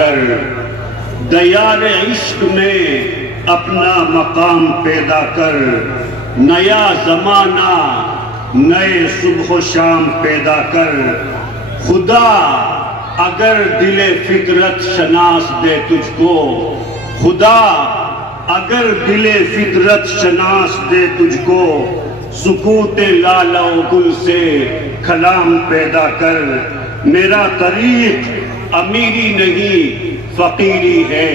کر، دیار عشق میں اپنا مقام پیدا کر، نیا زمانہ نئے صبح و شام پیدا کر۔ خدا اگر دل فطرت شناس دے تجھ کو، خدا اگر دل فطرت شناس دے تجھ کو، سکوت لالہ و گل سے کلام پیدا کر۔ میرا طریق امیری نہیں فقیری ہے،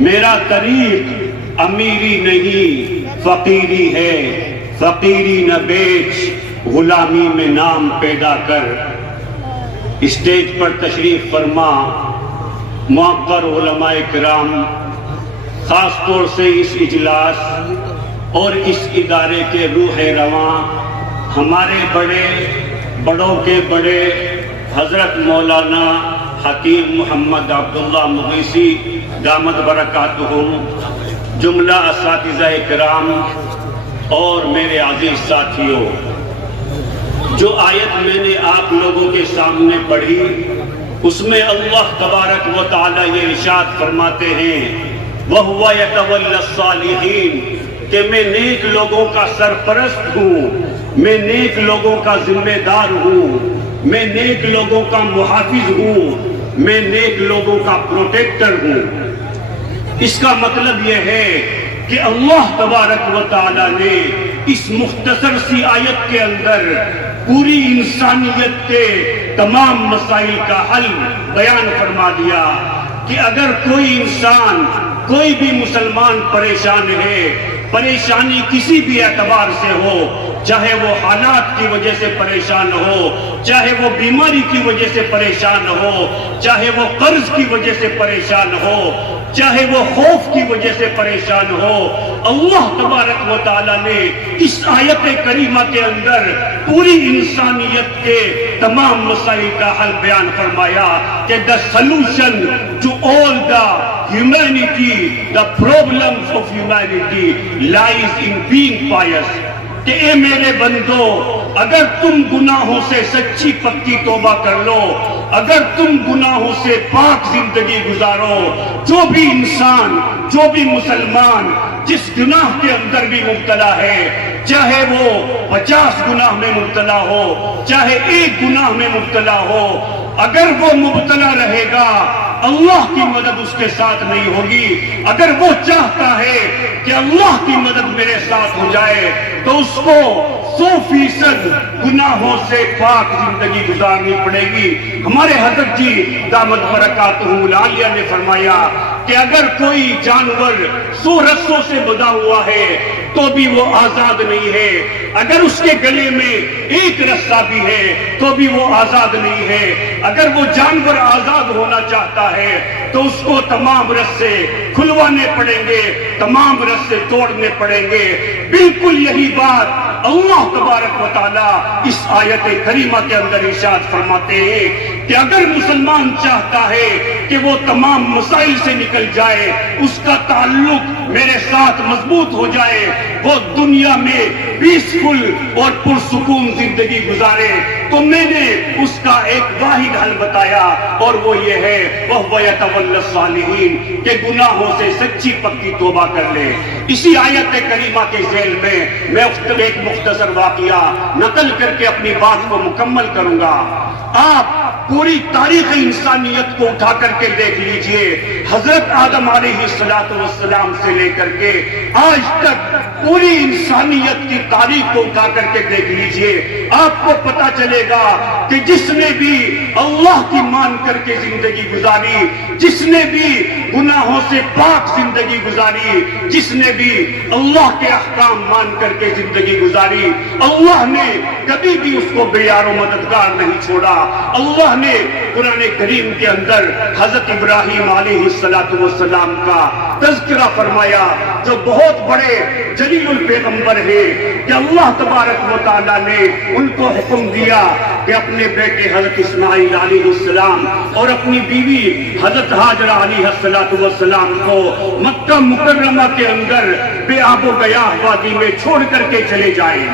میرا طریق امیری نہیں فقیری ہے، فقیری نہ بیچ غلامی میں نام پیدا کر۔ اسٹیج پر تشریف فرما معقر علماء کرام، خاص طور سے اس اجلاس اور اس ادارے کے روح رواں ہمارے بڑوں کے بڑے حضرت مولانا حکیم محمد عبداللہ مغیثی دامت برکاتہم، جملہ اساتذہ کرام اور میرے عزیز ساتھیوں، جو آیت میں نے آپ لوگوں کے سامنے پڑھی اس میں اللہ تبارک و تعالی یہ ارشاد فرماتے ہیں وَهُوَ يَتَوَلَّ الصَّالِحِينَ کہ میں نیک لوگوں کا سرپرست ہوں، میں نیک لوگوں کا ذمہ دار ہوں، میں نیک لوگوں کا محافظ ہوں، میں نیک لوگوں کا پروٹیکٹر ہوں۔ اس کا مطلب یہ ہے کہ اللہ تبارک و تعالی نے اس مختصر سی آیت کے اندر پوری انسانیت کے تمام مسائل کا حل بیان فرما دیا کہ اگر کوئی انسان، کوئی بھی مسلمان پریشان ہے، پریشانی کسی بھی اعتبار سے ہو، چاہے وہ حالات کی وجہ سے پریشان ہو، چاہے وہ بیماری کی وجہ سے پریشان ہو، چاہے وہ قرض کی وجہ سے پریشان ہو، چاہے وہ خوف کی وجہ سے پریشان ہو، اللہ تبارک و تعالی نے اس آیت کریمہ کے اندر پوری انسانیت کے تمام مسائل کا حل بیان فرمایا کہ the solution to all the humanity, the problems of humanity lies in being pious۔ کہ اے میرے بندو، اگر تم گناہوں سے سچی پکی توبہ کر لو، اگر تم گناہوں سے پاک زندگی گزارو، جو بھی انسان، جو بھی مسلمان جس گناہ کے اندر بھی مبتلا ہے، چاہے وہ 50 گناہ میں مبتلا ہو، چاہے 1 گناہ میں مبتلا ہو، اگر وہ مبتلا رہے گا اللہ کی مدد اس کے ساتھ نہیں ہوگی۔ اگر وہ چاہتا ہے کہ اللہ کی مدد میرے ساتھ ہو جائے تو اس کو 100% گناہوں سے پاک زندگی گزارنی پڑے گی۔ ہمارے حضرت جی دامت برکاتہم العالیہ نے فرمایا کہ اگر کوئی جانور 100 رسوں سے بندھا ہوا ہے تو بھی وہ آزاد نہیں ہے، اگر اس کے گلے میں 1 رسہ بھی ہے تو بھی وہ آزاد نہیں ہے۔ اگر وہ جانور آزاد ہونا چاہتا ہے تو اس کو تمام رسے کھلوانے پڑیں گے، تمام رسے توڑنے پڑیں گے۔ بالکل یہی بات اللہ تبارک و تعالی اس آیت کریمہ کے اندر ارشاد فرماتے ہیں کہ اگر مسلمان چاہتا ہے کہ وہ تمام مسائل سے نکل جائے، اس کا تعلق میرے ساتھ مضبوط ہو جائے، وہ دنیا میں پیسفل اور پرسکون زندگی گزارے، تو میں نے اس کا ایک واحد حل بتایا اور وہ یہ ہے وَهُوَ يَتَوَلَّ الصَّالِحِينَ کہ گناہوں سے سچی پکی توبہ کر لے۔ اسی آیت کریمہ کے ذیل میں میں ایک مختصر واقعہ نقل کر کے اپنی بات کو مکمل کروں گا۔ آپ پوری تاریخ انسانیت کو اٹھا کر کے دیکھ لیجئے، حضرت آدم علیہ السلام سے لے کر کے آج تک پوری انسانیت کی تاریخ کو اٹھا کر کے دیکھ لیجئے، آپ کو پتا چلے گا کہ جس نے بھی اللہ کی مان کر کے زندگی گزاری، جس نے بھی گناہوں سے پاک زندگی گزاری، جس نے بھی اللہ کے احکام مان کر کے زندگی گزاری، اللہ نے کبھی بھی اس کو بے یار و مددگار نہیں چھوڑا۔ اللہ نے قرآن کریم کے اندر حضرت ابراہیم علیہ السلام کا تذکرہ فرمایا، جو بہت بڑے جلیل الپیغمبر ہے کہ اللہ تبارک و تعالیٰ نے ان کو حکم دیا کہ اپنے بیٹے حضرت اسماعیل علیہ السلام اور اپنی بیوی حضرت ہاجرہ علیہ السلام کو مکہ مکرمہ کے اندر بے آب و گیاہ وادی میں چھوڑ کر کے چلے جائیں۔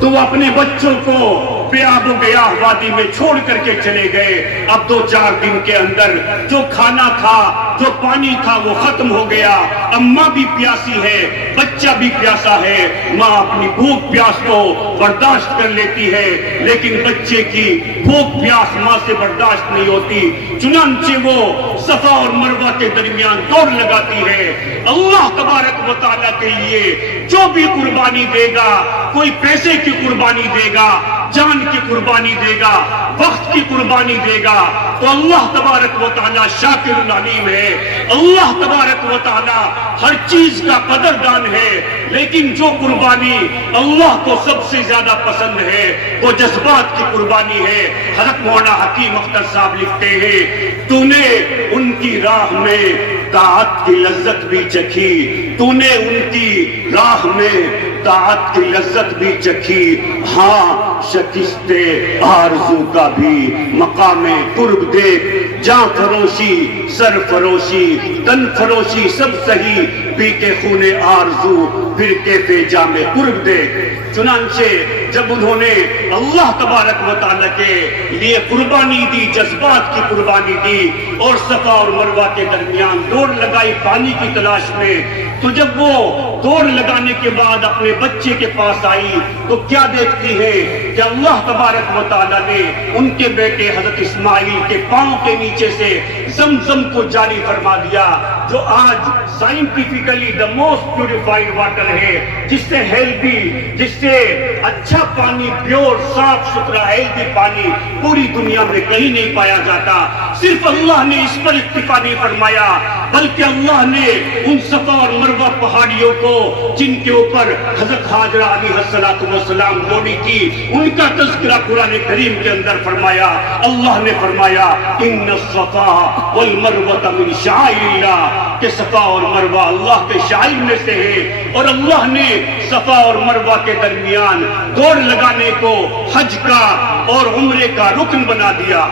تو وہ اپنے بچوں کو بے آب و گیاہ وادی میں چھوڑ کر کے چلے گئے. اب 2-4 دن کے اندر جو کھانا تھا، جو پانی تھا، وہ ختم ہو گیا. اماں بھی پیاسی ہے، بچہ بھی پیاسا ہے. ماں اپنی بھوک پیاس کو برداشت کر لیتی ہے، لیکن بچے کی بھوک پیاس ماں سے برداشت نہیں ہوتی. چنانچہ وہ صفا اور مروہ کے درمیان دوڑ لگاتی ہے. اللہ تبارک و تعالیٰ کے لیے جو بھی قربانی دے گا، کوئی پیسے کی قربانی دے گا، جان کی قربانی دے گا، وقت کی قربانی دے گا، تو اللہ تبارک و تعالیٰ شاکر علیم ہے. اللہ تبارک و تعالیٰ ہر چیز کا قدردان ہے. لیکن جو قربانی اللہ کو سب سے زیادہ پسند ہے وہ جذبات کی قربانی ہے. حضرت مولانا حکیم اختر صاحب لکھتے ہیں، تو نے ان کی راہ میں طاعت کی لذت بھی چکھی، تو نے ان کی راہ میں طاعت کی لذت بھی چکھی. ہاں شکست آرزو کا بھی مقام قرب دیکھ، جاں فروشی، سر فروشی، تن فروشی سب سہی، پی کے خون آرزو پھر کیفے جام قرب دیکھ. چنانچہ جب انہوں نے اللہ تبارک و تعالیٰ کے لیے قربانی دی، جذبات کی قربانی دی، اور صفا اور مروہ کے درمیان دوڑ لگائی پانی کی تلاش میں، تو جب وہ دوڑ لگانے کے بعد اپنے بچے کے پاس آئی تو کیا دیکھتی ہے کہ اللہ تبارک و تعالیٰ نے ان کے بیٹے حضرت اسماعیل کے پاؤں کے نیچے سے زمزم کو جاری فرما دیا، جو آج scientifically the most purified water ہے، جس سے ہیلدی، جس سے اچھا پانی، پیور صاف ستھرا ہیلدی پانی پوری دنیا میں کہیں نہیں پایا جاتا. صرف اللہ نے اس پر اکتفا نہیں فرمایا، بلکہ اللہ نے ان صفا اور مروہ پہاڑیوں کو جن کے اوپر حضرت حاجرہ علیہ السلام گوڑی کی، ان کا تذکرہ قرآن کریم کے اندر فرمایا. اللہ نے فرمایا ان الصفا والمروہ من شعائر اللہ، کہ صفا اور مروہ اللہ کے شعائر میں سے ہے. اور اللہ نے صفا اور مروہ کے درمیان دوڑ لگانے کو حج کا اور عمرے کا رکن بنا دیا.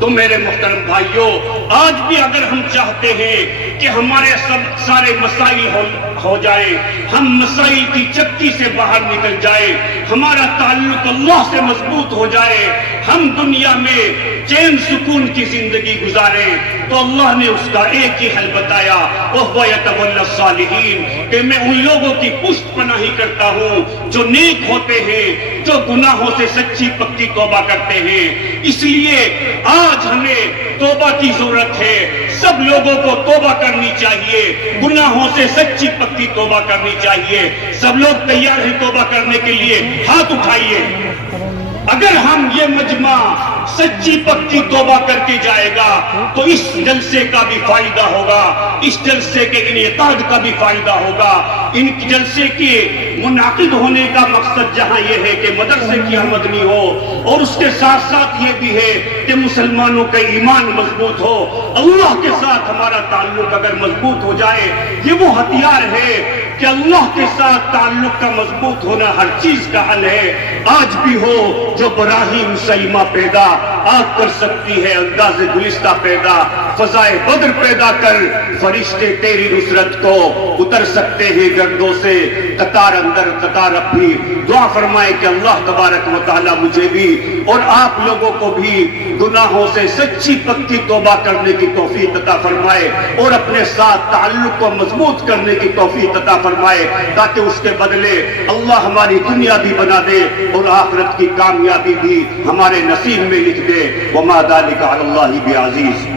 تو میرے محترم بھائیوں، آج بھی اگر ہم چاہتے ہیں کہ ہمارے سارے مسائل ہو جائیں، ہم مسائل کی چکی سے باہر نکل جائیں، ہمارا تعلق اللہ سے مضبوط ہو جائے، ہم دنیا میں چین سکون کی زندگی گزاریں، تو اللہ نے اس کا ایک ہی حل بتایا، وَهُوَ يَتَوَلَّى الصَّالِحِينَ، کہ میں ان لوگوں کی پشت پناہی کرتا ہوں جو نیک ہوتے ہیں، جو گناہوں سے سچی پکی توبہ کرتے ہیں. اس لیے آج ہمیں توبہ کی ضرورت ہے. سب لوگوں کو توبہ کرنی چاہیے، گناہوں سے سچی پکی توبہ کرنی چاہیے. سب لوگ تیار ہیں توبہ کرنے کے لیے؟ ہاتھ اٹھائیے. اگر ہم یہ مجمع سچی پکی توبہ کر کے جائے گا تو اس جلسے کا بھی فائدہ ہوگا، اس جلسے کے انعقاد کا بھی فائدہ ہوگا. ان جلسے کے منعقد ہونے کا مقصد جہاں یہ ہے کہ مدرسے کی آمدنی ہو، اور اس کے ساتھ ساتھ یہ بھی ہے کہ مسلمانوں کا ایمان مضبوط ہو. اللہ کے ساتھ ہمارا تعلق اگر مضبوط ہو جائے، یہ وہ ہتھیار ہے کہ اللہ کے ساتھ تعلق کا مضبوط ہونا ہر چیز کا حل ہے. آج بھی ہو جو براہیم سیما پیدا آگ کر سکتی ہے انداز گلستہ پیدا، فضائے بدر پیدا کر فرشتے تیری نصرت کو اتر سکتے ہیں گردوں سے، قطار اندر قطار اب بھی. دعا فرمائے کہ اللہ تبارک و تعالی مجھے بھی اور آپ لوگوں کو بھی گناہوں سے سچی پکی توبہ کرنے کی توفیق عطا فرمائے، اور اپنے ساتھ تعلق کو مضبوط کرنے کی توفیق عطا فرمائے، تاکہ اس کے بدلے اللہ ہماری دنیا بھی بنا دے اور آخرت کی کامیابی بھی ہمارے نصیب میں لکھ دے. وما ذلك على الله بعزیز.